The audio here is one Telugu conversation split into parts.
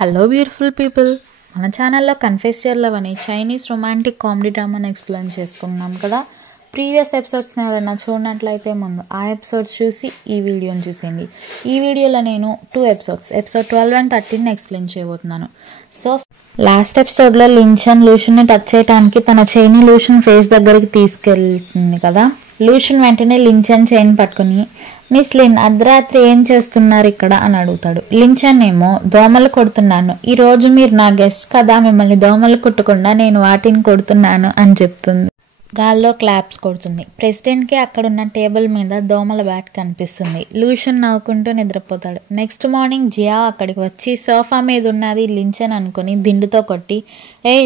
హలో బ్యూటిఫుల్ పీపుల్, మన ఛానల్లో కన్ఫెస్ యువర్ లవ్ అనే చైనీస్ రొమాంటిక్ కామెడీ డ్రామాని ఎక్స్ప్లెయిన్ చేసుకున్నాం కదా. ప్రీవియస్ ఎపిసోడ్స్ని ఎవరైనా చూడనట్లయితే ముందు ఆ ఎపిసోడ్స్ చూసి ఈ వీడియోని చూసేయండి. ఈ వీడియోలో నేను 2 ఎపిసోడ్స్, ఎపిసోడ్ 12 and 13 ఎక్స్ప్లెయిన్ చేయబోతున్నాను. సో లాస్ట్ ఎపిసోడ్లో లించన్ లూషన్ని టచ్ చేయడానికి తన చైన్ లూషన్ ఫేస్ దగ్గరికి తీసుకెళ్తుంది కదా. లూషన్ వెంటనే లించన్ చైన్ పట్టుకుని, మిస్ లిన్ అర్ధరాత్రి ఏం చేస్తున్నారు ఇక్కడ అని అడుగుతాడు. లించన్ ఏమో దోమలు కొడుతున్నాను, ఈరోజు మీరు నా గెస్ట్ కదా, మిమ్మల్ని దోమలు కుట్టకుండా నేను వాటిని కొడుతున్నాను అని చెప్తుంది. గాల్లో క్లాప్స్ కొడుతుంది. ప్రెసిడెంట్కి అక్కడున్న టేబుల్ మీద దోమల బ్యాట్ కనిపిస్తుంది. లూషన్ నవ్వుకుంటూ నిద్రపోతాడు. నెక్స్ట్ మార్నింగ్ జియా అక్కడికి వచ్చి సోఫా మీద ఉన్నది లించన్ అనుకుని దిండుతో కొట్టి,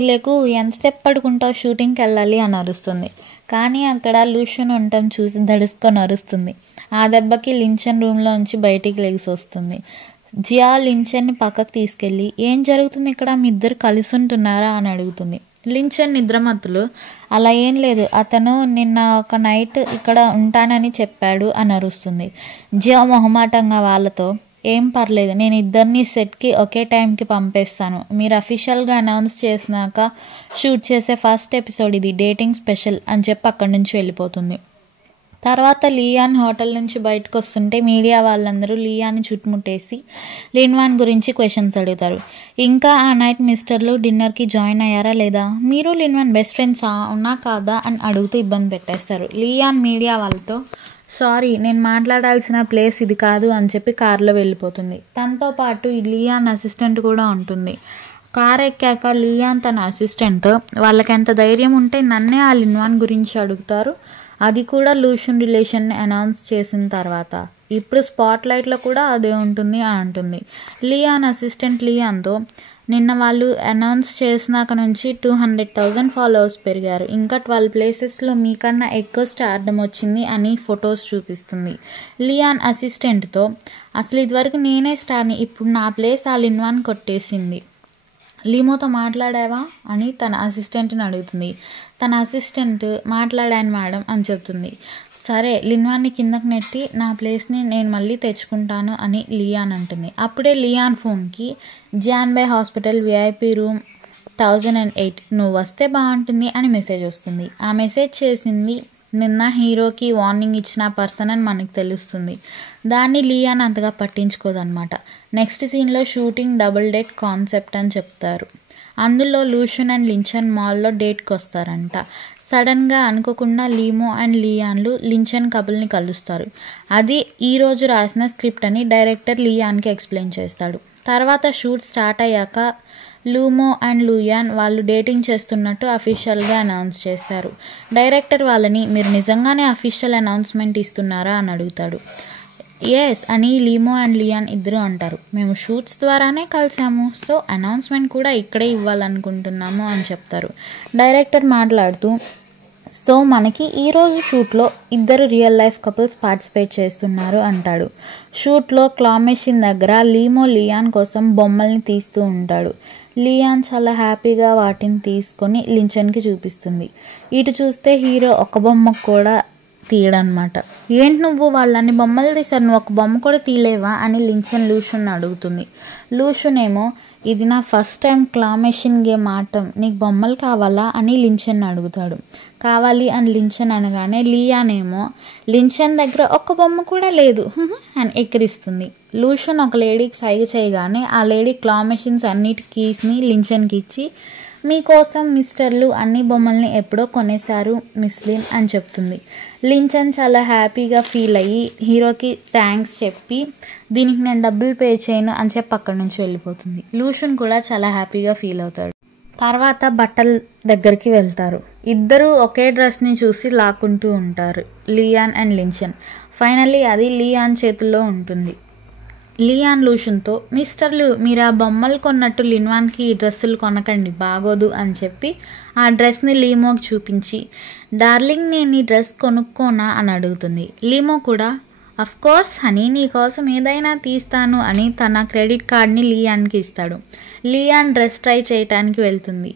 లేకు ఎంతసేపు పడుకుంటావు, షూటింగ్కి వెళ్ళాలి అని అరుస్తుంది. కానీ అక్కడ లూషన్ ఉండటం చూసి దడుసుకొని అరుస్తుంది. ఆ దెబ్బకి లించన్ రూమ్లోంచి బయటికి లెగిసి వస్తుంది. జియా లించన్ని పక్కకు తీసుకెళ్ళి, ఏం జరుగుతుంది ఇక్కడ, మీ ఇద్దరు కలిసి ఉంటున్నారా అని అడుగుతుంది. లించన్ నిద్రమత్తులు, అలా ఏం లేదు, అతను నిన్న ఒక నైట్ ఇక్కడ ఉంటానని చెప్పాడు అని అరుస్తుంది. జియా మొహమాటంగా వాళ్ళతో, ఏం పర్లేదు, నేను ఇద్దరిని సెట్కి ఒకే టైంకి పంపేస్తాను, మీరు అఫీషియల్గా అనౌన్స్ చేసినాక షూట్ చేసే ఫస్ట్ ఎపిసోడ్ ఇది, డేటింగ్ స్పెషల్ అని చెప్పి అక్కడి నుంచి వెళ్ళిపోతుంది. తర్వాత లియాన్ హోటల్ నుంచి బయటకు వస్తుంటే మీడియా వాళ్ళందరూ లియాన్ని చుట్టుముట్టేసి లిన్వాన్ గురించి క్వశ్చన్స్ అడుగుతారు. ఇంకా ఆ నైట్ మిస్టర్లు డిన్నర్కి జాయిన్ అయ్యారా లేదా, మీరు లిన్వాన్ బెస్ట్ ఫ్రెండ్స్ ఉన్నా కాదా అని అడుగుతూ ఇబ్బంది పెట్టేస్తారు. లియాన్ మీడియా వాళ్ళతో, సారీ నేను మాట్లాడాల్సిన ప్లేస్ ఇది కాదు అని చెప్పి కారులో వెళ్ళిపోతుంది. తనతో పాటు లియాన్ అసిస్టెంట్ కూడా ఉంటుంది. కార్ ఎక్కాక లియాన్ తన అసిస్టెంట్, వాళ్ళకి ఎంత ధైర్యం ఉంటే నన్నే ఆ లిన్వాన్ గురించి అడుగుతారు, అది కూడా లూషన్ రిలేషన్ని అనౌన్స్ చేసిన తర్వాత, ఇప్పుడు స్పాట్ లైట్లో కూడా అదే ఉంటుంది అని అంటుంది. లియాన్ అసిస్టెంట్ లియాన్తో, నిన్న వాళ్ళు అనౌన్స్ చేసినాక నుంచి 200,000 ఫాలోవర్స్ పెరిగారు, ఇంకా 12 ప్లేసెస్లో మీకన్నా ఎక్కువ స్టార్డమ్ వచ్చింది అని ఫొటోస్ చూపిస్తుంది. లియాన్ అసిస్టెంట్తో, అసలు ఇదివరకు నేనే స్టార్ని, ఇప్పుడు నా ప్లేస్ ఆ లిన్వాన్ కొట్టేసింది, లీమోతో మాట్లాడావా అని తన అసిస్టెంట్ని అడుగుతుంది. తన అసిస్టెంట్, మాట్లాడాను మేడం అని చెప్తుంది. సరే లిన్వాన్ని కిందకి నెట్టి నా ప్లేస్ని నేను మళ్ళీ తెచ్చుకుంటాను అని లియాన్ అంటుంది. అప్పుడే లియాన్ ఫోన్కి, జాన్బై హాస్పిటల్ VIP రూమ్ 1008 నువ్వు వస్తే బాగుంటుంది అని మెసేజ్ వస్తుంది. ఆ మెసేజ్ చేసింది నిన్న హీరోకి వార్నింగ్ ఇచ్చిన పర్సన్ అని మనకు తెలుస్తుంది. దాన్ని లియాన్ అంతగా పట్టించుకోదన్నమాట. నెక్స్ట్ సీన్లో షూటింగ్ డబుల్ డేట్ కాన్సెప్ట్ అని చెప్తారు. అందులో లూషన్ అండ్ లించన్ మాల్లో డేట్కి వస్తారంట. సడన్గా అనుకోకుండా లీమో అండ్ లియాన్లు లించన్ కపుల్ని కలుస్తారు. అది ఈరోజు రాసిన స్క్రిప్ట్ అని డైరెక్టర్ లియాన్కి ఎక్స్ప్లెయిన్ చేస్తాడు. తర్వాత షూట్ స్టార్ట్ అయ్యాక లూమో అండ్ లూయాన్ వాళ్ళు డేటింగ్ చేస్తున్నట్టు అఫీషియల్గా అనౌన్స్ చేస్తారు. డైరెక్టర్ వాళ్ళని, మీరు నిజంగానే అఫీషియల్ అనౌన్స్మెంట్ ఇస్తున్నారా అని అడుగుతాడు. ఎస్ అని లీమో అండ్ లియాన్ ఇద్దరు అంటారు. మేము షూట్స్ ద్వారానే కలిసాము, సో అనౌన్స్మెంట్ కూడా ఇక్కడే ఇవ్వాలనుకుంటున్నాము అని చెప్తారు. డైరెక్టర్ మాట్లాడుతూ, సో మనకి ఈరోజు షూట్లో ఇద్దరు రియల్ లైఫ్ కపుల్స్ పార్టిసిపేట్ చేస్తున్నారు అంటాడు. షూట్లో క్లా మెషిన్ దగ్గర లీమో లియాన్ కోసం బొమ్మల్ని తీస్తూ ఉంటాడు. లియాన్ చాలా హ్యాపీగా వాటిని తీసుకొని లించన్కి చూపిస్తుంది. ఇటు చూస్తే హీరో ఒక బొమ్మ కూడా తీయడనమాట. ఏంటి నువ్వు వాళ్ళని బొమ్మలు తీశారు, నువ్వు ఒక బొమ్మ కూడా తీయలేవా అని లించన్ లూషన్ అడుగుతుంది. లూషన్ ఏమో, ఇది నా ఫస్ట్ టైం క్లా మెషిన్ గేమ్ ఆడటం, నీకు బొమ్మలు కావాలా అని లించన్ అడుగుతాడు. కావాలి అని లించన్ అనగానే లియాన్ ఏమో, లించన్ దగ్గర ఒక్క బొమ్మ కూడా లేదు అని ఎక్కిరిస్తుంది. లూషన్ ఒక లేడీకి సైగ చేయగానే ఆ లేడీ క్లా మెషిన్స్ అన్నిటి కీస్ని లించన్కి ఇచ్చి, మీకోసం మిస్టర్లు అన్ని బొమ్మల్ని ఎప్పుడో కొనేశారు మిస్ లిన్ అని చెప్తుంది. లించన్ చాలా హ్యాపీగా ఫీల్ అయ్యి హీరోకి థ్యాంక్స్ చెప్పి, దీనికి నేను డబ్బులు పే చేయను అని చెప్పి అక్కడి నుంచి వెళ్ళిపోతుంది. లూషన్ కూడా చాలా హ్యాపీగా ఫీల్ అవుతాడు. తర్వాత బట్టల దగ్గరికి వెళ్తారు. ఇద్దరు ఒకే డ్రెస్ని చూసి లాక్కుంటూ ఉంటారు, లియాన్ అండ్ లించన్. ఫైనల్లీ అది లియాన్ చేతుల్లో ఉంటుంది. లియాన్ లూషన్తో, మిస్టర్లు మీరు ఆ బొమ్మలు కొన్నట్టు లిన్వాన్కి ఈ డ్రెస్సులు కొనకండి, బాగోదు అని చెప్పి ఆ డ్రెస్ని లీమోకి చూపించి, డార్లింగ్ నేను ఈ డ్రెస్ కొనుక్కోనా అని అడుగుతుంది. లీమో కూడా, అఫ్ కోర్స్ హనీ, నీకోసం ఏదైనా తీస్తాను అని తన క్రెడిట్ కార్డ్ని లియాన్కి ఇస్తాడు. లియాన్ డ్రెస్ ట్రై చేయటానికి వెళ్తుంది.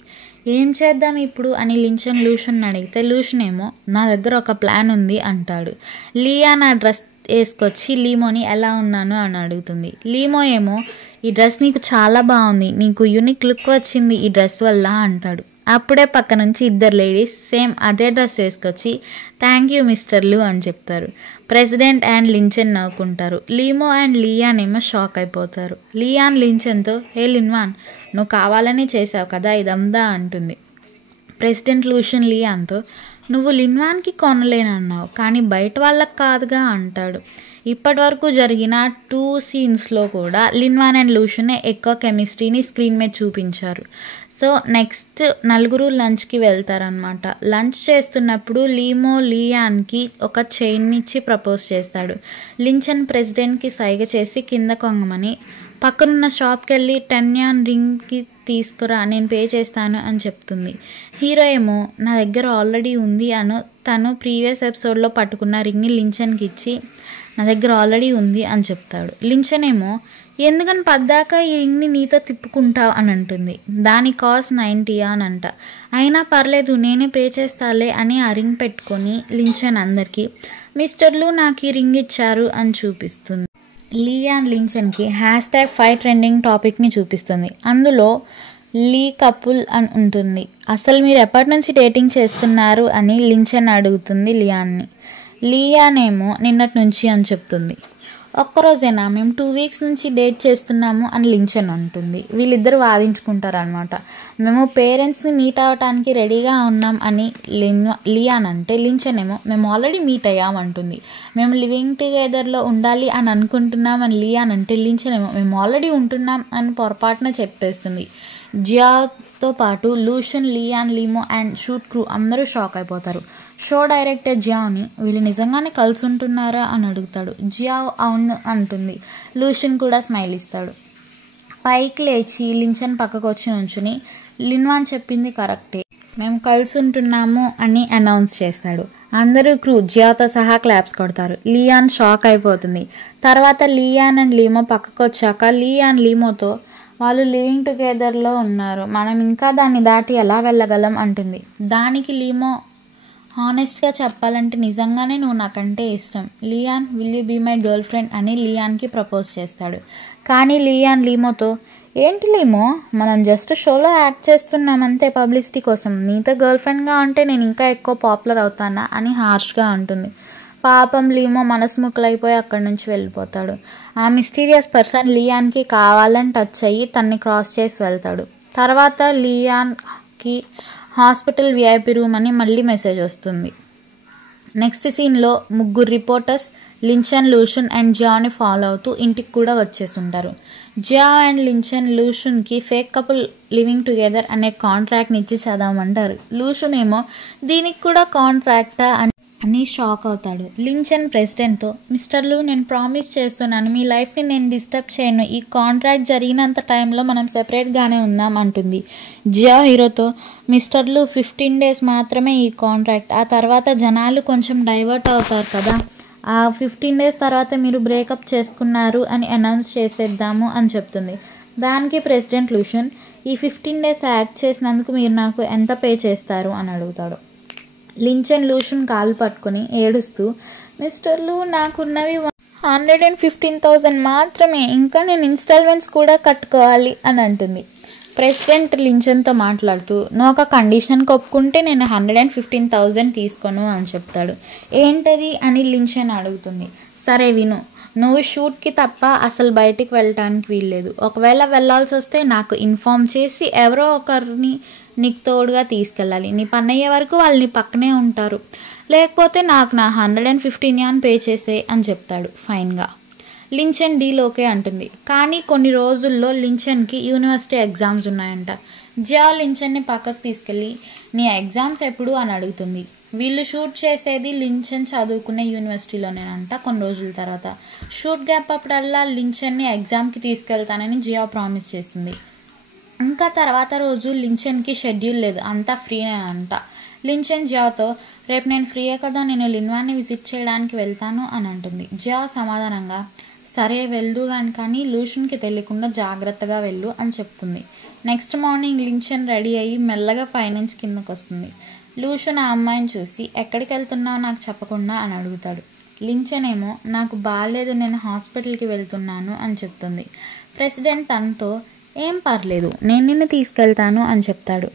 ఏం చేద్దాం ఇప్పుడు అని లించన్ లూషన్ అడిగితే లూషన్ ఏమో, నా దగ్గర ఒక ప్లాన్ ఉంది అంటాడు. లియాన్ ఆ డ్రెస్ వేసుకొచ్చి లీమోని ఎలా ఉన్నాను అని అడుగుతుంది. లీమో ఏమో, ఈ డ్రెస్ నీకు చాలా బాగుంది, నీకు యూనిక్ లుక్ వచ్చింది ఈ డ్రెస్ వల్ల అంటాడు. అప్పుడే పక్క నుంచి ఇద్దరు లేడీస్ సేమ్ అదే డ్రెస్ వేసుకొచ్చి థ్యాంక్ యూ మిస్టర్ లు అని చెప్తారు. ప్రెసిడెంట్ అండ్ లించెన్ నవ్వుకుంటారు. లీమో అండ్ లియాన్ ఏమో షాక్ అయిపోతారు. లియాన్ లించెన్తో హే లిన్వాన్, నువ్వు కావాలని చేసావు కదా ఇదంతా అంటుంది. ప్రెసిడెంట్ లూషన్ లియాన్తో నువ్వు లిన్వాన్కి కొనలేనన్నావు కానీ బయట వాళ్ళకి కాదుగా అంటాడు. ఇప్పటి వరకు జరిగిన 2 సీన్స్లో కూడా లిన్వాన్ అండ్ లూషనే ఎక్కువ కెమిస్ట్రీని స్క్రీన్ మీద చూపించారు. సో నెక్స్ట్ నలుగురు లంచ్కి వెళ్తారనమాట. లంచ్ చేస్తున్నప్పుడు లీమో లియాన్కి ఒక చైన్ ఇచ్చి ప్రపోజ్ చేస్తాడు. లించెన్ ప్రెసిడెంట్కి సైగ చేసి కింద కొంగమని పక్కనున్న షాప్కి వెళ్ళి 10 యాన్ రింగ్కి తీసుకురా, నేను పే చేస్తాను అని చెప్తుంది. హీరో ఏమో నా దగ్గర ఆల్రెడీ ఉంది అను తను ప్రీవియస్ ఎపిసోడ్లో పట్టుకున్న రింగ్ని లించెన్కి ఇచ్చి నా దగ్గర ఆల్రెడీ ఉంది అని చెప్తాడు. లించెన్ ఏమో ఎందుకని పద్దాక ఈ రింగ్ని నీతో తిప్పుకుంటావు అని అంటుంది. దాని కాస్ట్ 90 అని అంట. అయినా పర్లేదు నేనే పే చేస్తాలే అని ఆ రింగ్ పెట్టుకొని లించెన్ అందరికీ మిస్టర్లు నాకు ఈ రింగ్ ఇచ్చారు అని చూపిస్తుంది. లియాన్ లించెన్కి #5 ట్రెండింగ్ టాపిక్ని చూపిస్తుంది. అందులో లీ కపుల్ అని ఉంటుంది. అసలు మీరు ఎప్పటి నుంచి డేటింగ్ చేస్తున్నారు అని లించెన్ అడుగుతుంది లియాన్ని. లియాన్ ఏమో నిన్నటి నుంచి అని చెప్తుంది. ఒక్కరోజేనా, మేము 2 వీక్స్ నుంచి డేట్ చేస్తున్నాము అని లించెన్ అంటుంది. వీళ్ళిద్దరు వాదించుకుంటారు అనమాట. మేము పేరెంట్స్ని మీట్ అవ్వటానికి రెడీగా ఉన్నాం అని లియాన్ అంటే లించెన్ ఏమో మేము ఆల్రెడీ మీట్ అయ్యామంటుంది. మేము లివింగ్ టుగెదర్లో ఉండాలి అని అనుకుంటున్నాం అని లియాన్ అంటే లించెన్ ఏమో మేము ఆల్రెడీ ఉంటున్నాం అని పొరపాటున చెప్పేస్తుంది. జియాతో పాటు Lushan, Lian, Limo and shoot crew అందరూ షాక్ అయిపోతారు. షో డైరెక్టర్ జియాని వీళ్ళు నిజంగానే కలిసి ఉంటున్నారా అని అడుగుతాడు. జియా అవును అంటుంది. లూషన్ కూడా స్మైల్ ఇస్తాడు. పైకి లేచి లించెన్ పక్కకు వచ్చి నుంచుని లిన్వాన్ చెప్పింది కరెక్టే, మేము కలిసి ఉంటున్నాము అని అనౌన్స్ చేస్తాడు. అందరూ క్రూ జియాతో సహా క్లాప్స్ కొడతారు. లియాన్ షాక్ అయిపోతుంది. తర్వాత లియాన్ అండ్ లీమో పక్కకు వచ్చాక లియాన్ లీమోతో వాళ్ళు లివింగ్ టుగెదర్లో ఉన్నారు, మనం ఇంకా దాన్ని దాటి ఎలా వెళ్ళగలం అంటుంది. దానికి లీమో హానెస్ట్గా చెప్పాలంటే నిజంగానే నువ్వు నాకంటే ఇష్టం, Leon will you be my girlfriend అని లియాన్కి ప్రపోజ్ చేస్తాడు. కానీ లియాన్ లీమోతో ఏంటి లీమో, మనం జస్ట్ షోలో యాక్ట్ చేస్తున్నామంతే పబ్లిసిటీ కోసం, నీతో గర్ల్ ఫ్రెండ్గా ఉంటే నేను ఇంకా ఎక్కువ పాపులర్ అవుతానా అని హార్ష్గా అంటుంది. పాపం లీమో మనస్ముక్కలైపోయి అక్కడి నుంచి వెళ్ళిపోతాడు. ఆ మిస్టీరియస్ పర్సన్ లియాన్కి కావాలని టచ్ అయ్యి తన్ని క్రాస్ చేసి వెళ్తాడు. తర్వాత లియాన్కి హాస్పిటల్ VIP రూమ్ అని మళ్ళీ మెసేజ్ వస్తుంది. నెక్స్ట్ సీన్లో 3 రిపోర్టర్స్ లించెన్, లూషన్ అండ్ జియాని ఫాలో అవుతూ ఇంటికి కూడా వచ్చేసి ఉంటారు. జియా అండ్ లించెన్ లూషన్కి ఫేక్ కపుల్ లివింగ్ టుగెదర్ అనే కాంట్రాక్ట్ని ఇచ్చి చదవమంటారు. లూషన్ ఏమో దీనికి కూడా కాంట్రాక్టా అని షాక్ అవుతాడు. లించెన్ ప్రెసిడెంట్తో మిస్టర్లు నేను ప్రామిస్ చేస్తున్నాను మీ లైఫ్ని నేను డిస్టర్బ్ చేయను, ఈ కాంట్రాక్ట్ జరిగినంత టైంలో మనం సెపరేట్గానే ఉందాం అంటుంది. జియా హీరోతో మిస్టర్లు 15 డేస్ మాత్రమే ఈ కాంట్రాక్ట్, ఆ తర్వాత జనాలు కొంచెం డైవర్ట్ అవుతారు కదా, ఆ 15 డేస్ తర్వాత మీరు బ్రేకప్ చేసుకున్నారు అని అనౌన్స్ చేసేద్దాము అని చెప్తుంది. దానికి ప్రెసిడెంట్ లూషన్ ఈ 15 డేస్ యాక్ట్ చేసినందుకు మీరు నాకు ఎంత పే చేస్తారు అని అడుగుతాడు. లించెన్ లూషన్ కాలు పట్టుకొని ఏడుస్తూ మిస్టర్లు నాకున్నవి 115,000 మాత్రమే, ఇంకా నేను ఇన్స్టాల్మెంట్స్ కూడా కట్టుకోవాలి అని అంటుంది. ప్రెసిడెంట్ లించెన్తో మాట్లాడుతూ నువ్వు ఒక కండిషన్కి ఒప్పుకుంటే నేను 115,000 తీసుకోను అని చెప్తాడు. ఏంటది అని లించెన్ అడుగుతుంది. సరే విను, నువ్వు షూట్కి తప్ప అసలు బయటికి వెళ్ళటానికి వీల్లేదు, ఒకవేళ వెళ్ళాల్సి వస్తే నాకు ఇన్ఫామ్ చేసి ఎవరో ఒకరిని నీకు తోడుగా తీసుకెళ్ళాలి, నీ పని అయ్యే వరకు వాళ్ళు నీ పక్కనే ఉంటారు, లేకపోతే నాకు నా 115 యాన్ పే చేసే అని చెప్తాడు ఫైన్గా. లించెన్ డీల్ ఓకే అంటుంది. కానీ కొన్ని రోజుల్లో లించెన్కి యూనివర్సిటీ ఎగ్జామ్స్ ఉన్నాయంట. జియా లించెన్ని పక్కకు తీసుకెళ్ళి నీ ఎగ్జామ్స్ ఎప్పుడు అని అడుగుతుంది. వీళ్ళు షూట్ చేసేది లించెన్ చదువుకునే యూనివర్సిటీలోనేనంట. కొన్ని రోజుల తర్వాత షూట్ గ్యాప్ అప్పుడల్లా లించెన్ని ఎగ్జామ్కి తీసుకెళ్తానని జియా ప్రామిస్ చేస్తుంది. ఇంకా తర్వాత రోజు లించెన్కి షెడ్యూల్ లేదు, అంతా ఫ్రీనే అంట. లించెన్ జియాతో రేపు నేను ఫ్రీయే కదా, నేను లిన్వాన్ని విజిట్ చేయడానికి వెళ్తాను అని అంటుంది. జియా సమాధానంగా సరే వెళ్దు కానీ లూషన్కి తెలియకుండా జాగ్రత్తగా వెళ్ళు అని చెప్తుంది. నెక్స్ట్ మార్నింగ్ లించెన్ రెడీ అయ్యి మెల్లగా పైనుంచి కిందకు వస్తుంది. లూషన్ ఆ అమ్మాయిని చూసి ఎక్కడికి వెళ్తున్నావు నాకు చెప్పకుండా అని అడుగుతాడు. లించెన్ ఏమో నాకు బాగాలేదు, నేను హాస్పిటల్కి వెళ్తున్నాను అని చెప్తుంది. ప్రెసిడెంట్ తనతో ఏం పర్లేదు నేను నిన్ను తీసుకెళ్తాను అని చెప్తాడు.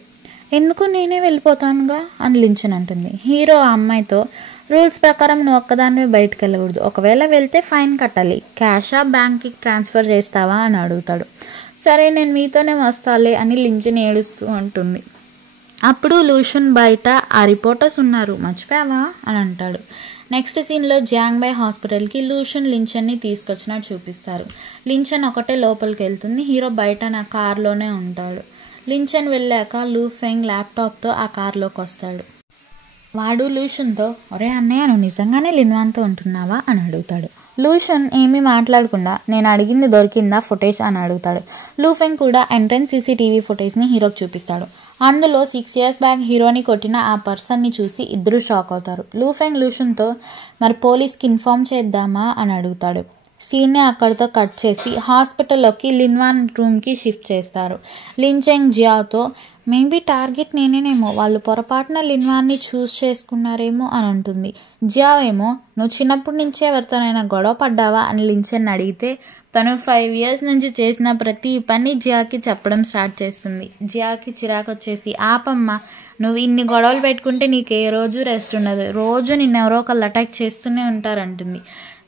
ఎందుకు నేనే వెళ్ళిపోతానుగా అని లించన్ అంటుంది. హీరో ఆ అమ్మాయితో రూల్స్ ప్రకారం నువ్వు ఒక్కదానివే బయటకు వెళ్ళకూడదు, ఒకవేళ వెళ్తే ఫైన్ కట్టాలి, క్యాషా బ్యాంక్కి ట్రాన్స్ఫర్ చేస్తావా అని అడుగుతాడు. సరే నేను మీతోనే వస్తాలే అని లించన్ ఏడుస్తూ ఉంటుంది. అప్పుడు లూషన్ బయట ఆ రిపోర్టర్స్ ఉన్నారు మర్చిపోయావా అని అంటాడు. నెక్స్ట్ సీన్లో జియాంగ్బై హాస్పిటల్కి లూషన్ లించన్ని తీసుకొచ్చినట్టు చూపిస్తారు. లించన్ ఒకటే లోపలికి వెళ్తుంది, హీరో బయట నా కార్లోనే ఉంటాడు. లించన్ వెళ్ళాక లూ ఫెంగ్ ల్యాప్టాప్తో ఆ కార్లోకి వస్తాడు. వాడు లూషన్తో ఒరే అన్నయ్య నువ్వు నిజంగానే లిన్వాన్తో ఉంటున్నావా అని అడుగుతాడు. లూషన్ ఏమీ మాట్లాడకుండా నేను అడిగింది దొరికిందా ఫుటేజ్ అని అడుగుతాడు. లూఫెంగ్ కూడా ఎంట్రన్స్ సీసీటీవీ ఫుటేజ్ని హీరోకి చూపిస్తాడు. అందులో 6 years బ్యాక్ హీరోని కొట్టిన ఆ పర్సన్ని చూసి ఇద్దరు షాక్ అవుతారు. లూఫెంగ్ లూషన్తో మరి పోలీస్కి ఇన్ఫార్మ్ చేద్దామా అని అడుగుతాడు. సీన్ని అక్కడితో కట్ చేసి హాస్పిటల్లోకి లిన్వాన్ రూమ్కి షిఫ్ట్ చేస్తారు. లించెంగ్ జియాతో మేబీ టార్గెట్ నేనేనేమో, వాళ్ళు పొరపాటున లిన్వాన్ని చూస్ చేసుకున్నారేమో అని అంటుంది. జియా ఏమో నువ్వు చిన్నప్పటి నుంచే ఎవరితోనైనా గొడవ పడ్డావా అని లించెన్ అడిగితే తను 5 years నుంచి చేసిన ప్రతి పని జియాకి చెప్పడం స్టార్ట్ చేస్తుంది. జియాకి చిరాకు వచ్చేసి ఆపమ్మ, నువ్వు ఇన్ని గొడవలు పెట్టుకుంటే నీకు ఏ రోజు రెస్ట్ ఉండదు, రోజు నిన్నెవరో ఒకళ్ళు అటాక్ చేస్తూనే ఉంటారంటుంది.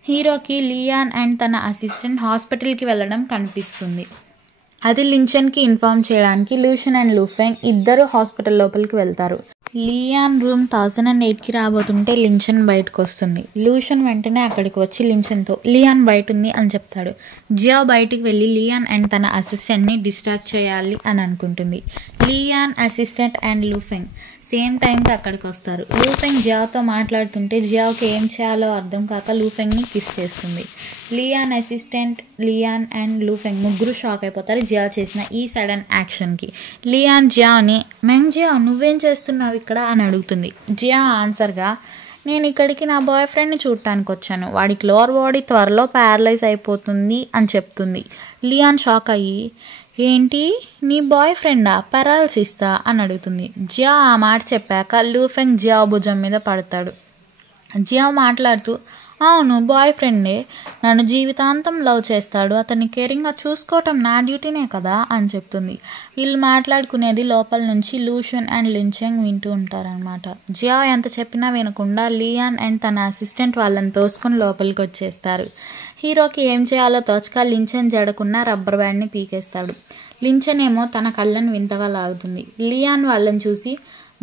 హీరోకి లియాన్ అండ్ తన అసిస్టెంట్ హాస్పిటల్కి వెళ్ళడం కనిపిస్తుంది. అది లించెన్కి ఇన్ఫార్మ్ చేయడానికి లూషన్ అండ్ లూఫెంగ్ ఇద్దరు హాస్పిటల్ లోపలికి వెళ్తారు. లియాన్ రూమ్ 1008కి రాబోతుంటే లించెన్ బయటకు వస్తుంది. లూషన్ వెంటనే అక్కడికి వచ్చి లించెన్తో లియాన్ బయట ఉంది అని చెప్తాడు. జియా బయటికి వెళ్ళి లియాన్ అండ్ తన అసిస్టెంట్ని డిస్ట్రాక్ట్ చేయాలి అని అనుకుంటుంది. లియాన్, అసిస్టెంట్ అండ్ లూఫెంగ్ సేమ్ టైంకి అక్కడికి వస్తారు. లూఫెంగ్ జియాతో మాట్లాడుతుంటే జియాకి ఏం చేయాలో అర్థం కాక లూఫెంగ్ని కిస్ చేస్తుంది. లియాన్, అసిస్టెంట్, లియాన్ అండ్ లూఫెంగ్ ముగ్గురు షాక్ అయిపోతారు జియా చేసిన ఈ సడన్ యాక్షన్కి. లియాన్ జియాని జియా నువ్వేం చేస్తున్నావు ఇక్కడ అని అడుగుతుంది. జియా ఆన్సర్గా నేను ఇక్కడికి నా బాయ్ ఫ్రెండ్ని చూడటానికి వచ్చాను, వాడికి లోవర్ బాడీ త్వరలో ప్యారలైజ్ అయిపోతుంది అని చెప్తుంది. లియాన్ షాక్ అయ్యి ఏంటి నీ బాయ్ ఫ్రెండా పారాలసిస్తా అని అడుగుతుంది. జియా ఆ మాట చెప్పాక లూఫెంగ్ జియా భుజం మీద పడతాడు. జియా మాట్లాడుతూ అవును బాయ్ ఫ్రెండే, నన్ను జీవితాంతం లవ్ చేస్తాడు, అతన్ని కేరింగ్గా చూసుకోవటం నా డ్యూటీనే కదా అని చెప్తుంది. వీళ్ళు మాట్లాడుకునేది లోపల నుంచి లూషన్ అండ్ లించెంగ్ వింటూ ఉంటారనమాట. జియా ఎంత చెప్పినా వినకుండా లియాన్ అండ్ తన అసిస్టెంట్ వాళ్ళని తోసుకొని లోపలికి వచ్చేస్తారు. హీరోకి ఏం చేయాలో తోచక లించెన్ జడకున్న రబ్బర్ బ్యాండ్ని పీకేస్తాడు. లించెన్ ఏమో తన కళ్ళను వింతగా లాగుతుంది. లియాన్ వాళ్ళని చూసి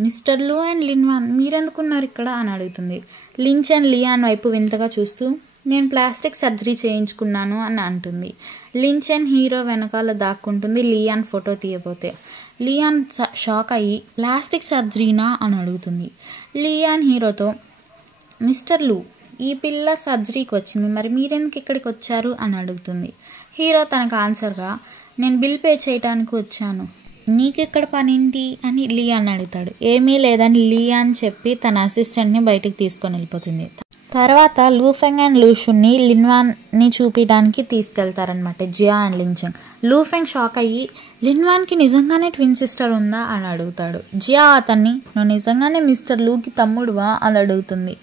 మిస్టర్ లూ అండ్ లిన్వాన్ మీరెందుకున్నారు ఇక్కడ అని అడుగుతుంది. లించెన్ లియాన్ వైపు వింతగా చూస్తూ నేను ప్లాస్టిక్ సర్జరీ చేయించుకున్నాను అని అంటుంది. లించెన్ హీరో వెనకాల దాక్కుంటుంది లియాన్ ఫోటో తీయబోతే. లియాన్ షాక్ అయ్యి ప్లాస్టిక్ సర్జరీనా అని అడుగుతుంది. లియాన్ హీరోతో మిస్టర్ లూ ఈ పిల్ల సర్జరీకి వచ్చింది, మరి మీరెందుకు ఇక్కడికి వచ్చారు అని అడుగుతుంది. హీరో తనకు ఆన్సర్గా నేను బిల్ పే చేయడానికి వచ్చాను, నీకు ఇక్కడ పనేంటి అని లియాన్ అడుగుతాడు. ఏమీ లేదని లియాన్ చెప్పి తన అసిస్టెంట్ని బయటికి తీసుకొని వెళ్ళిపోతుంది. తర్వాత లూఫెంగ్ అండ్ లూషున్ని లిన్వాన్ని చూపించడానికి తీసుకెళ్తారనమాట జియా అండ్ లించెంగ్. లూఫెంగ్ షాక్ అయ్యి లిన్వాన్కి నిజంగానే ట్విన్ సిస్టర్ ఉందా అని అడుగుతాడు. జియా అతన్ని నువ్వు నిజంగానే మిస్టర్ లూకి తమ్ముడువా అని అడుగుతుంది.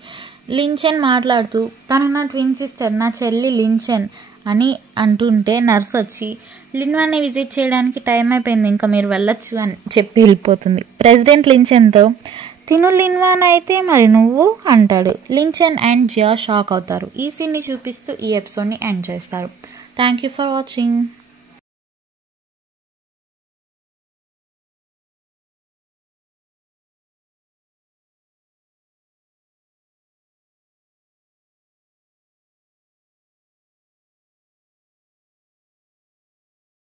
లించెన్ మాట్లాడుతూ తను నా ట్విన్ సిస్టర్, నా చెల్లి లించెన్ అని అంటుంటే నర్స్ వచ్చి లిన్వాన్ని విజిట్ చేయడానికి టైం అయిపోయింది, ఇంకా మీరు వెళ్ళొచ్చు అని చెప్పి వెళ్ళిపోతుంది. ప్రెసిడెంట్ లించెన్తో తిను లిన్వాన్ అయితే మరి నువ్వు అంటాడు. లించెన్ అండ్ జియా షాక్ అవుతారు. ఈ సీన్ని చూపిస్తూ ఈ ఎపిసోడ్ని ఎండ్ చేస్తారు. Thank you for watching.